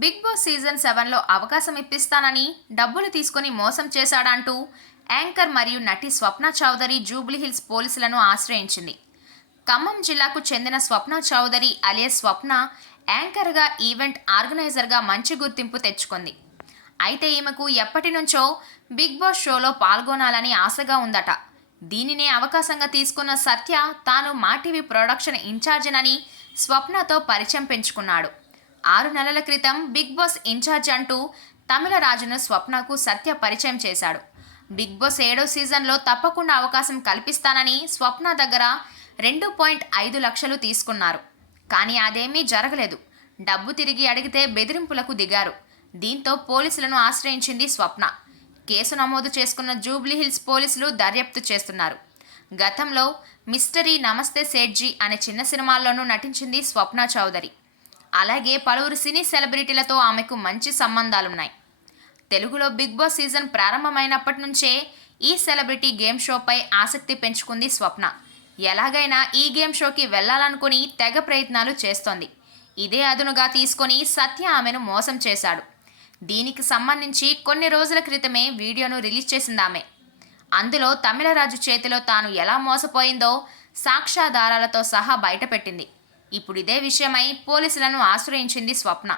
Big boss season 7లో అవకాశం ఇప్పిస్తానని డబ్బులు తీసుకుని మోసం చేశాడంటూ యాంకర్ మరియు నటి స్వప్న చౌదరి జూబ్లీహిల్స్ పోలీసులను ఆశ్రయించింది. ఖమ్మం జిల్లాకు చెందిన స్వప్న చౌదరి అలియాస్ స్వప్న యాంకర్గా, ఈవెంట్ ఆర్గనైజర్గా మంచి గుర్తింపు తెచ్చుకుంది. అయితే ఈమెకు ఎప్పటి నుంచో బిగ్ బాస్ షోలో పాల్గొనాలని ఆశగా ఉందట. దీనినే అవకాశంగా తీసుకున్న సత్య తాను మాటీవీ ప్రొడక్షన్ ఇన్ఛార్జినని స్వప్నతో పరిచయం పెంచుకున్నాడు. 6 నెలల క్రితం బిగ్ బాస్ ఇన్ఛార్జ్ అంటూ తమిళ రాజును స్వప్నకు సత్య పరిచయం చేశాడు. బిగ్ బాస్ 7వ సీజన్లో తప్పకుండా అవకాశం కల్పిస్తానని స్వప్న దగ్గర 2.5 లక్షలు తీసుకున్నారు. కానీ అదేమీ జరగలేదు. డబ్బు తిరిగి అడిగితే బెదిరింపులకు దిగారు. దీంతో పోలీసులను ఆశ్రయించింది స్వప్న. కేసు నమోదు చేసుకున్న జూబ్లీహిల్స్ పోలీసులు దర్యాప్తు చేస్తున్నారు. గతంలో మిస్టరీ నమస్తే సేట్జీ అనే చిన్న సినిమాల్లోనూ నటించింది స్వప్న చౌదరి. అలాగే పలువురు సినీ సెలబ్రిటీలతో ఆమెకు మంచి సంబంధాలున్నాయి. తెలుగులో బిగ్ బాస్ సీజన్ ప్రారంభమైనప్పటి నుంచే ఈ సెలబ్రిటీ గేమ్ షోపై ఆసక్తి పెంచుకుంది స్వప్న. ఎలాగైనా ఈ గేమ్ షోకి వెళ్లాలనుకుని తెగ ప్రయత్నాలు చేస్తోంది. ఇదే అదునుగా తీసుకొని సత్య ఆమెను మోసం చేశాడు. దీనికి సంబంధించి కొన్ని రోజుల క్రితమే వీడియోను రిలీజ్ చేసిందామె. అందులో తమిళరాజు చేతిలో తాను ఎలా మోసపోయిందో సాక్ష్యాధారాలతో సహా బయటపెట్టింది. ఇప్పుడు ఇదే విషయమై పోలీసులను ఆశ్రయించింది స్వప్న.